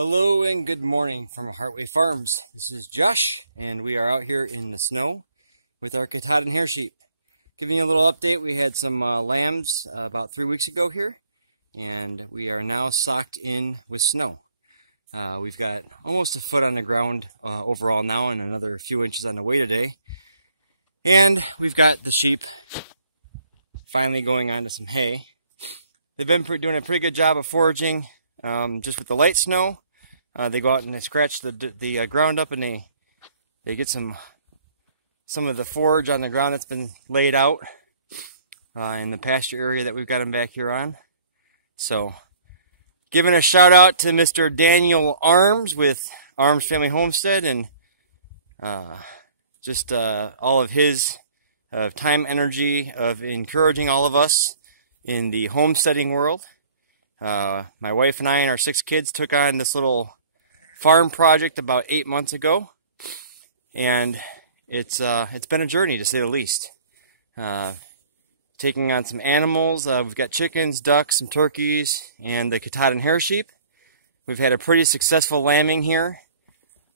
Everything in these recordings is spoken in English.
Hello and good morning from Heartway Farms. This is Josh, and we are out here in the snow with our Katahdin hair sheep. Giving you a little update, we had some lambs about 3 weeks ago here, and we are now socked in with snow. We've got almost a foot on the ground overall now, and another few inches on the way today. And we've got the sheep finally going on to some hay. They've been doing a pretty good job of foraging. Just with the light snow, they go out and they scratch the ground up, and they get some of the forage on the ground that's been laid out in the pasture area that we've got them back here on. So, giving a shout out to Mr. Daniel Arms with Arms Family Homestead, and just all of his time, energy of encouraging all of us in the homesteading world. My wife and I and our 6 kids took on this little farm project about 8 months ago, and it's been a journey to say the least. Taking on some animals, we've got chickens, ducks, some turkeys, and the Katahdin hair sheep. We've had a pretty successful lambing here.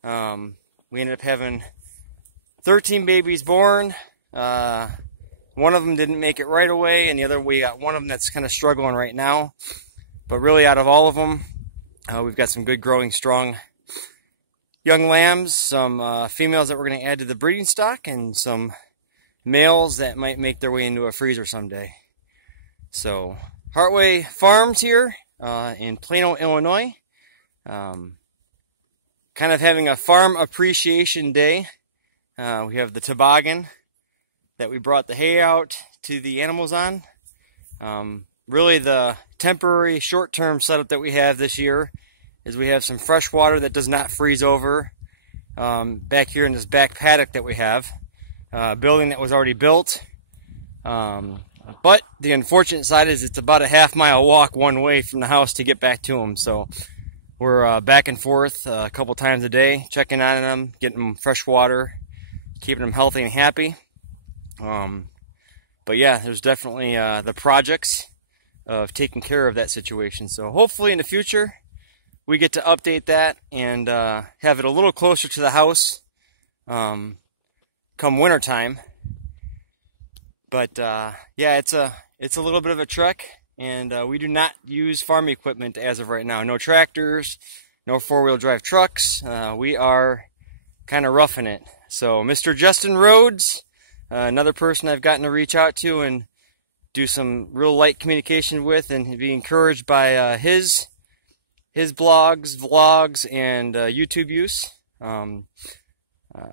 We ended up having 13 babies born. One of them didn't make it right away, and we got one of them that's kind of struggling right now. But really, out of all of them, we've got some good growing, strong young lambs, some females that we're going to add to the breeding stock, and some males that might make their way into a freezer someday. So, Heartway Farms here in Plano, Illinois. Kind of having a farm appreciation day. We have the toboggan that we brought the hay out to the animals on. Really, the temporary short-term setup that we have this year is we have some fresh water that does not freeze over back here in this back paddock that we have. A building that was already built. But the unfortunate side is it's about a half-mile walk one way from the house to get back to them. So we're back and forth a couple times a day, checking on them, getting them fresh water, keeping them healthy and happy. But yeah, there's definitely the projects of taking care of that situation. So hopefully in the future we get to update that and have it a little closer to the house come winter time. But yeah, it's a little bit of a trek, and we do not use farm equipment as of right now. No tractors, no four-wheel drive trucks. We are kind of roughing it. So Mr. Justin Rhodes, another person I've gotten to reach out to and do some real light communication with, and be encouraged by his blogs, vlogs, and YouTube use.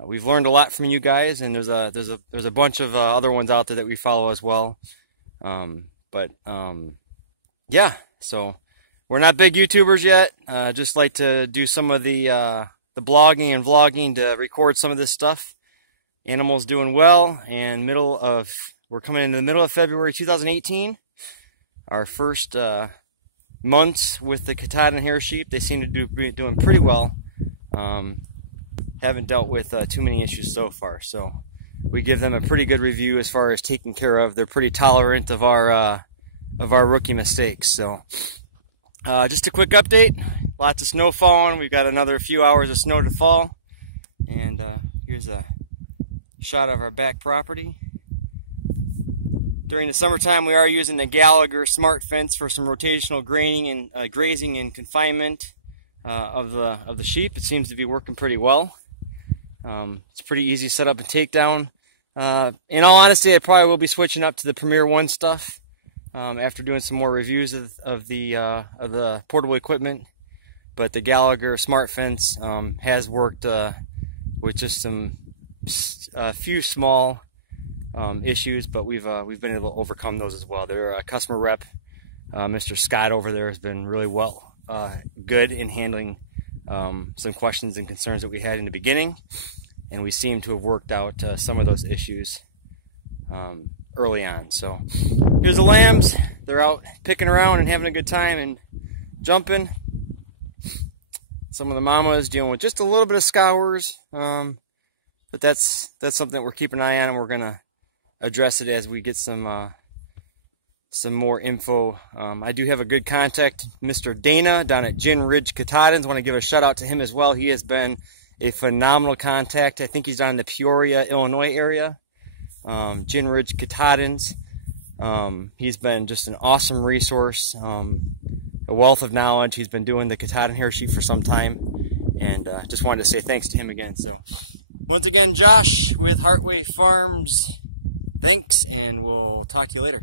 We've learned a lot from you guys, and there's a bunch of other ones out there that we follow as well. Yeah, so we're not big YouTubers yet. Just like to do some of the blogging and vlogging to record some of this stuff. Animals doing well, and we're coming into the middle of February 2018. Our first months with the Katahdin hair sheep. They seem to be doing pretty well. Haven't dealt with too many issues so far, so we give them a pretty good review as far as taking care of. They're pretty tolerant of our rookie mistakes. So just a quick update. Lots of snow falling. We've got another few hours of snow to fall, and here's a shot of our back property. During the summertime, we are using the Gallagher smart fence for some rotational grazing and confinement of the sheep. It seems to be working pretty well. It's pretty easy setup and takedown. In all honesty, I probably will be switching up to the Premier 1 stuff after doing some more reviews of the portable equipment. But the Gallagher smart fence has worked with just a few small issues, but we've been able to overcome those as well. Their customer rep, Mr. Scott over there, has been really good in handling some questions and concerns that we had in the beginning, and we seem to have worked out some of those issues early on. So here's the lambs. They're out picking around and having a good time and jumping. Some of the mamas dealing with just a little bit of scours, but that's something that we're keeping an eye on, and we're gonna address it as we get some some more info. I do have a good contact, Mr. Dana, down at Gin Ridge Katahdin. I want to give a shout out to him as well. He has been a phenomenal contact. I think he's down in the Peoria, Illinois area. Gin Ridge Katahdins. He's been just an awesome resource, a wealth of knowledge. He's been doing the Katahdin hair sheep for some time, and just wanted to say thanks to him again. So once again, Josh with Heartway Farms, thanks, and we'll talk to you later.